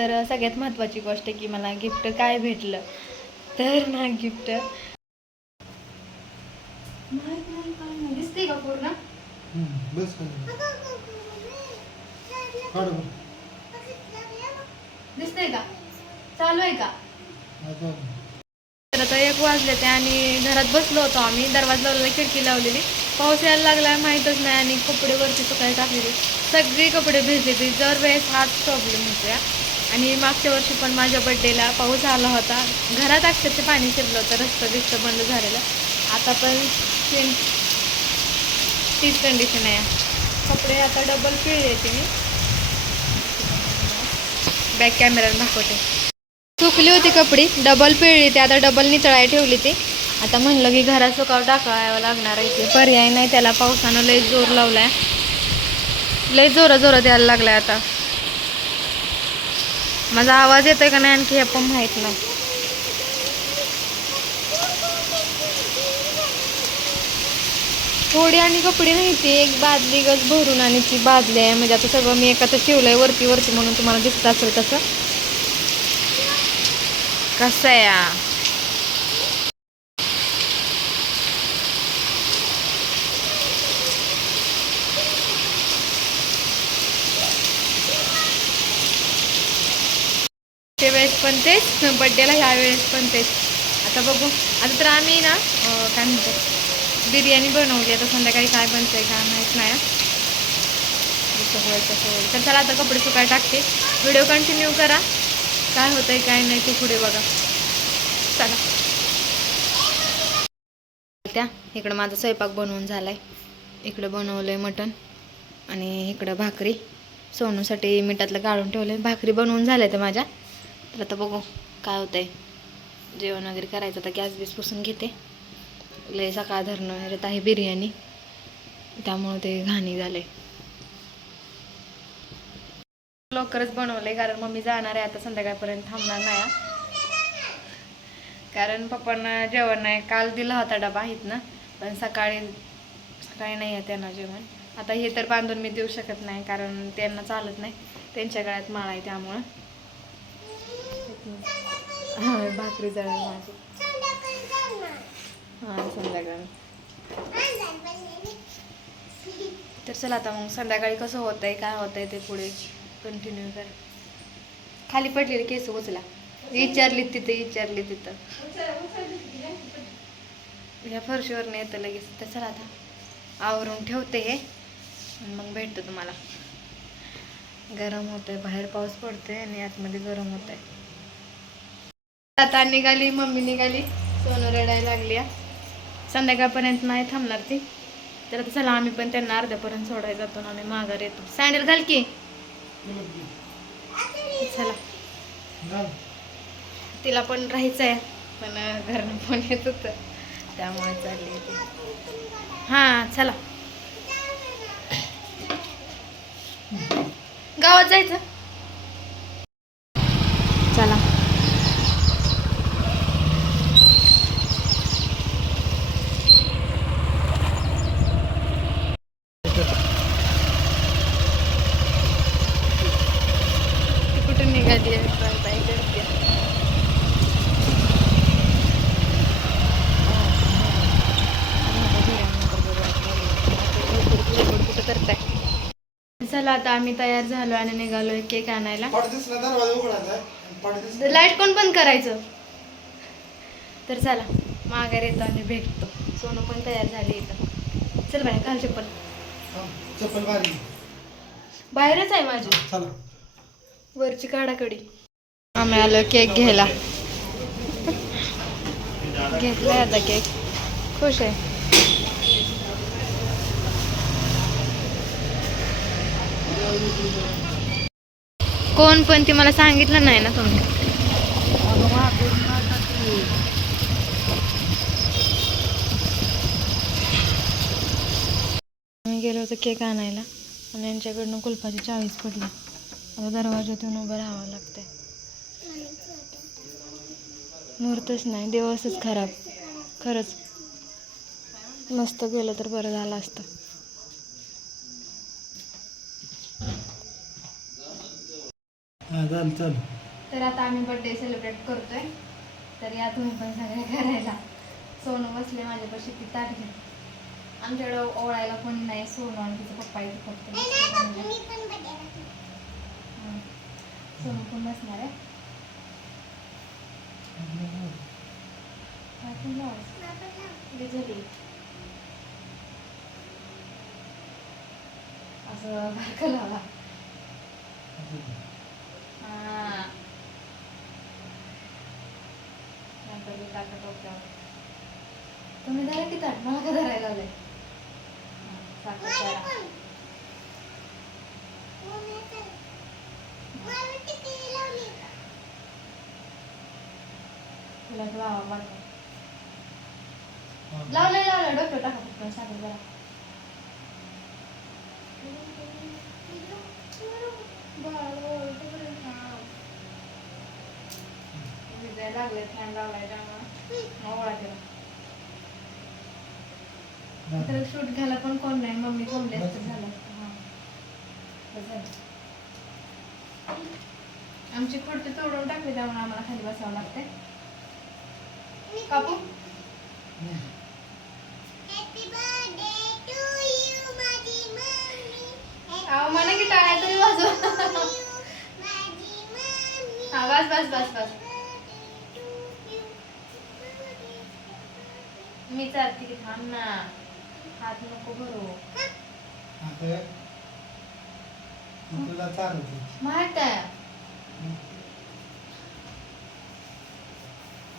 तर सगळ्यात महत्त्वाची गोष्ट की मला गिफ्ट काय भेटलं? तर ना गिफ्ट दिसते का? पूर्ण? दिसतंय का? चालू आहे का? तर आता एक वाजले ते आणि घरात बसलो होतो आम्ही. दरवाजा लावलेला खिडकी लावलेली. पाऊस यायला लागला माहीतच नाही. आणि कपडे वरती सकाळी टाकलेले. सगळे कपडे भिजले ते दरवेळेस हाच प्रॉब्लेम होतो आणि मागच्या वर्षी पण माझ्या बड्डेला पाऊस आला होता. घरात अक्षरशः पाणी शिरलं होतं रस्ता बिस्त बंद झालेलं. आता पण सेम तीच कंडिशन आहे. कपडे आता डबल पिळले ते मी बॅक कॅमेऱ्याला दाखवते. सुकली होती कपडी डबल पिळली ती आता डबल नितळाय ठेवली ती. आता म्हणलं की घरात सुकाव टाकावं लागणार आहे ते पर्याय नाही त्याला पावसानं लय जोर लावलाय. लय जोरा जोरात यायला लागलाय आता. माझा आवाज येतोय का नाही आणखी हे पण माहीत नाही. थोडी आणि कपडे नाही ती एक बादली गज भरून आणि ती बादली आहे. म्हणजे आता सगळं मी एका ठेवलंय वरती वरती म्हणून तुम्हाला दिसत असेल तसं. कसं आहे? या? ते वेळेस पण तेच बड्डेला ह्या वेळेस पण तेच. आता बघू. आता तर आम्ही ना काय म्हणतो बिर्याणी बनवली. आता संध्याकाळी काय बनतंय काय माहीत नाही. जसं होईल होईल तर चला आता कपडे सुकाय टाकते. व्हिडिओ कंटिन्यू करा. काय होतंय काय नाही ते पुढे बघा. चला. त्या इकडं माझा स्वयंपाक बनवून झाला आहे इकडं बनवलंय मटण आणि इकडं भाकरी. सोनूसाठी मिठातलं काढून आहे भाकरी बनवून झाल्या त्या माझ्या. तर आता बघू काय होतंय. जेवण वगैरे करायचं तर गॅस बीस पुसून घेते. लय सकाळ धरणं वगैरे आहे बिर्याणी. त्यामुळं ते घाणी झाले लवकरच बनवलंय कारण मम्मी जाणार आहे आता संध्याकाळपर्यंत थांबणार नाही. कारण पप्पांना जेवण नाही. काल दिला होता डबा आहेत ना पण सकाळी सकाळी नाही आहे त्यांना जेवण. आता हे तर बांधून मी देऊ शकत नाही कारण त्यांना चालत नाही. त्यांच्या गळ्यात माळ आहे त्यामुळं. हा भाकरी जळा माझी. हां संध्याकाळी. तर चला आता मग संध्याकाळी कसं होतंय काय होतंय ते पुढे कंटिन्यू कर. खाली पडलेले केस उचला. विचारली तिथे विचारली तिथं. ह्या फरशीवर येतं लगेच. तर चला आता आवरून ठेवते हे. मग भेटतं तुम्हाला. गरम होतंय बाहेर पाऊस पडतोय आणि आतमध्ये गरम होतंय. आता निघाली मम्मी निघाली. सोनं रडायला लागली. संध्याकाळपर्यंत नाही थांबणार ती. तर आता चला आम्ही पण त्यांना अर्ध्यापर्यंत सोडायला जातो आणि आम्ही माघार येतो. सँडल घाल की. चला. तिला पण राहायचं आहे पण घरनं फोन येत होतं. त्यामुळे चालली ती हां चला. गावात जायचं. चला ती कुठून निघाली आहे बाय बाय करते कुठं करताय चला आता आम्ही तयार झालो आणि निघालोय केक आणायला. लाइट कोण बंद करायचं? तर चला माघार येतो आणि भेटतो. सोनं पण तयार झाली इथं. चल बाय घाल चप्पल. चप्पल बाहेरच आहे माझी. वरची काढाकडी. आम्ही आलो केक घ्यायला. घेतलाय आता केक. खुश आहे. कोण पण ती मला सांगितलं नाही ना तुम्ही. आम्ही गेलो होतो केक आणायला आणि यांच्याकडनं कुलपाची चाळीस पडली. आता दरवाज्यात येऊन उभं राहावं लागतंय. मुहूर्तच नाही दिवसच खराब. खरंच मस्त गेलं तर बरं झालं असतं. हा चालेल चालेल तर आता आम्ही बर्थडे सेलिब्रेट करतोय. तर या तुम्ही पण सगळे करायला. सोनू बसले माझ्यापाशी ती ताट घे आमच्याकडं ओळायला कोणी नाही सोनू आणि तिचं पप्पा इथे फक्त म्हणजे. सोनू पण बसणार आहे. असं बारकं लावा हा टाकत डोक्यावर. तुम्ही धरा की ताट मला का धरायला करा. तुला तर लावा बारकं. लावलंय लावलंय डोक्यावर टाका पटकन साखर विजायला लागले फॅन लावलाय त्यामुळे ओळा त्याला तर शूट घ्यायला पण कोण नाही मम्मी असतं झालं. हा. आमची खुर्ची तोडून टाकली त्यामुळे आम्हाला खाली बसावं लागते कापू अहो, मला की टाळ्या तरी वाजव. हा बस बस बस बस. मी चालते की थांब ना. हात नको भरू. तुला चालवते माहीत आहे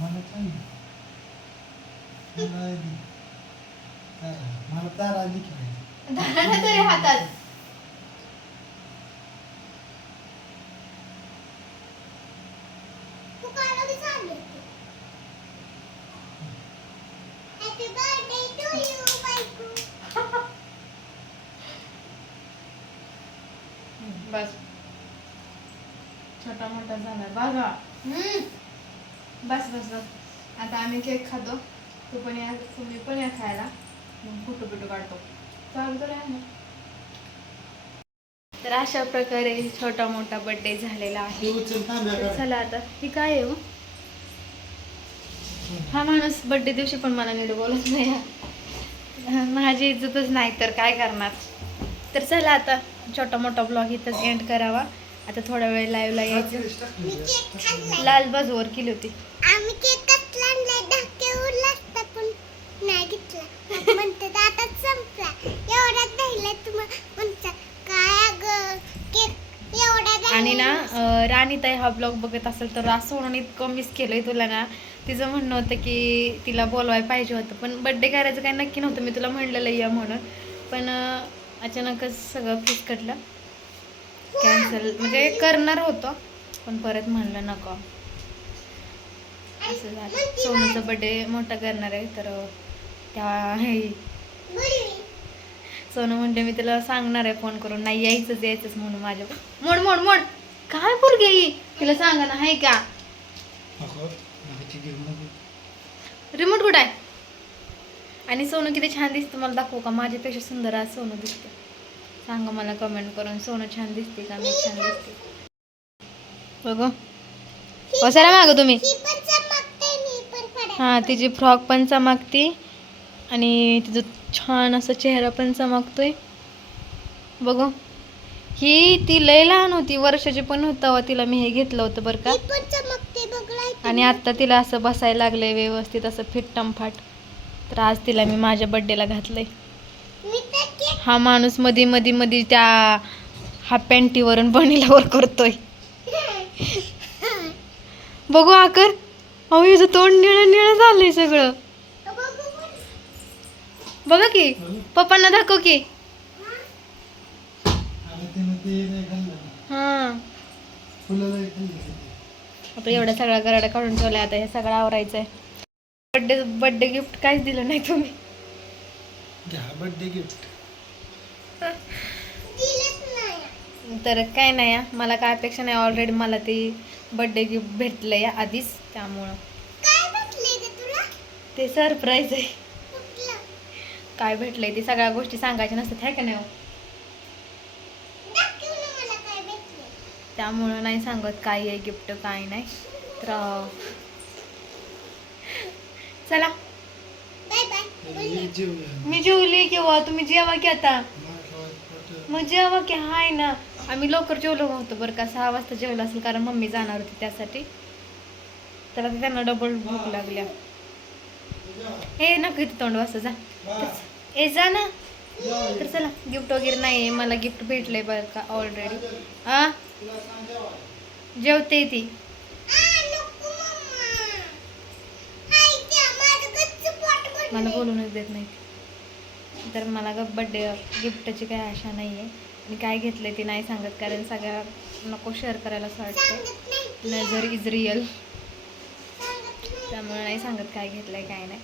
मला चालेल मला तार आली खेळायची. धरा तरी हातात. बस. छोटा मोठा झाला बघा. बस बस बस. आता आम्ही केक खातो. तू पण या तुम्ही पण या खायला. मग फोटो बिटो काढतो. चालू तर आहे ना. तर अशा प्रकारे छोटा मोठा बर्थडे झालेला आहे. चला आता. ही काय आहे हो? हा माणूस बर्थडे दिवशी पण मला नीट बोलत नाही. माझी इज्जतच नाही तर काय करणार? तर चला आता. छोटा मोठा ब्लॉग इथंच एंड करावा. आता थोडा वेळ लाईव्हला यायचं. लाल बाजूवर केली होती. आणि ना राणीताई हा ब्लॉग बघत असेल तर असं म्हणून इतकं मिस केलंय तुला ना. तिचं म्हणणं होतं की तिला बोलवायला पाहिजे होतं. पण बड्डे करायचं काही नक्की नव्हतं. मी तुला म्हणलेलं या म्हणून. पण अचानकच सगळं फिसकटलं कॅन्सल म्हणजे करणार होतं पण परत म्हणलं नको. असं झालं. सोनूचा बड्डे मोठा करणार आहे तर त्या हे सोनू म्हणजे मी तिला सांगणार आहे फोन करून. नाही यायचंच यायचंच म्हणून माझ्या मोड मोड मोड. काय पोरगी ही? तिला सांगा ना हाय का. रिमोट कुठं आहे? आणि सोनू किती छान दिसतं. मला दाखवू का? माझ्यापेक्षा सुंदर आज सोनू दिसतं. सांगा मला कमेंट करून. सोनू छान दिसते का? मी छान दिसते. बघू. बसायला मागं तुम्ही. ही हां तिची फ्रॉक पण चमकते. आणि तिचं छान असं चेहरा पण चमकतोय. बघू. ही ती लय लहान होती. वर्षाची पण होतं तिला मी हे घेतलं होतं बरं का. आणि आत्ता तिला असं बसायला लागलंय व्यवस्थित असं फिट्टमफाट. तर आज तिला मी माझ्या बड्डेला घातलंय. हा माणूस मधी मधी मधी त्या हा पॅन्टीवरून बनीलावर करतोय. बघू आकर अहो हिचं तोंड निळं निळं झालंय सगळं. बघू की पप्पांना दाखव की. हा. आपण एवढा सगळा गराडा काढून ठेवलाय आता हे सगळं आवरायचं आहे बड्डे बड्डे गिफ्ट काहीच दिलं नाही तुम्ही. घ्या बर्थडे गिफ्ट तर काय नाही हा, मला काय अपेक्षा नाही. ऑलरेडी मला ते बड्डे गिफ्ट भेटलं या आधीच त्यामुळं. काय भेटले ग तुला? ते सरप्राईज आहे. काय भेटलंय ते सगळ्या गोष्टी सांगायच्या नसतात आहे का नाही हो? दाखव ना मला काय भेटले त्यामुळं नाही सांगत काय आहे गिफ्ट काय नाही. तर चला. मी जेवली किंवा तुम्ही जेवा की आता? मग जेवा की हाय ना. आम्ही लवकर जेवलो होतो बरं का सहा वाजता जेवलं असेल कारण मम्मी जाणार होती त्यासाठी. तर आता त्यांना डबल भूक लागल्या हे नको इथं तोंड वाजता जा. ए जा ना. तर चला गिफ्ट वगैरे नाही आहे मला गिफ्ट भेटलंय बरं का ऑलरेडी आ? जेवते ती आ, नको मम्मा. हाय त्या, माझं गच्च पोट भरलंय. मला बोलूनच देत नाही तर मला ग बड्डे गिफ्टची काही आशा नाही आहे आणि काय घेतलं आहे ते नाही सांगत कारण सगळ्या नको शेअर करायला असं वाटतं. नजर इज रिअल नाही त्यामुळे नाही सांगत काय घेतलं आहे काय नाही.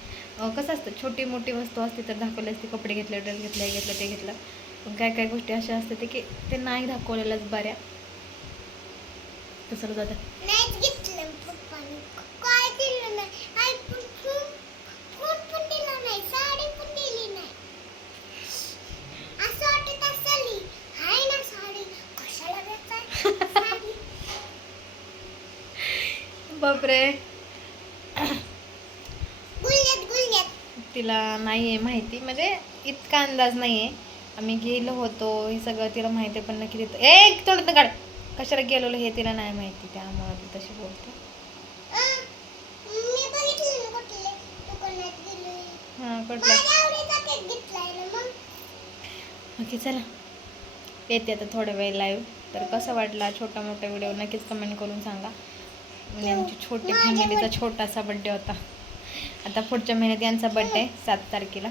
कसं असतं छोटी मोठी वस्तू असते तर दाखवली असते कपडे घेतले ड्रेस घेतले हे घेतलं ते घेतलं. पण काय काय गोष्टी अशा असतात की ते नाही दाखवलेल्याच बऱ्या. तसं जातं नाहीच घेतलं पप्पाने काय दिलं नाही आयफोन फोन फोन पण दिला नाही साडी पण दिली नाही असं वाटत असेल हाय ना साडी कशाला देताय साडी बापरे. गुलण्यात तिला नाही आहे माहिती म्हणजे इतका अंदाज नाही आहे आम्ही गेलो होतो हे सगळं तिला माहिती आहे पण नक्की तिथं ए तोंडात काढ. कशाला गेलेलो हे तिला नाही माहिती त्यामुळं ती तशी बोलते. हां कुठलं? ओके चला. येते आता थोडा वेळ लाईव्ह तर कसं वाटला छोटा मोठा व्हिडिओ नक्कीच कमेंट करून सांगा. आणि आमची छोटी फॅमिलीचा छोटासा बड्डे होता. आता पुढच्या महिन्यात यांचा बड्डे सात तारखेला.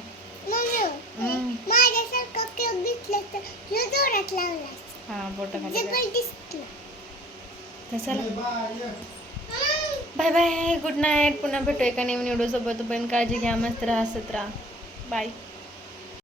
हां बोटं चला. Bye. Bye. Bye good night पुन्हा भेटू एका नवीन व्हिडिओ सोबत. पण काळजी घ्या. मस्त राहा हसत राहा. बाय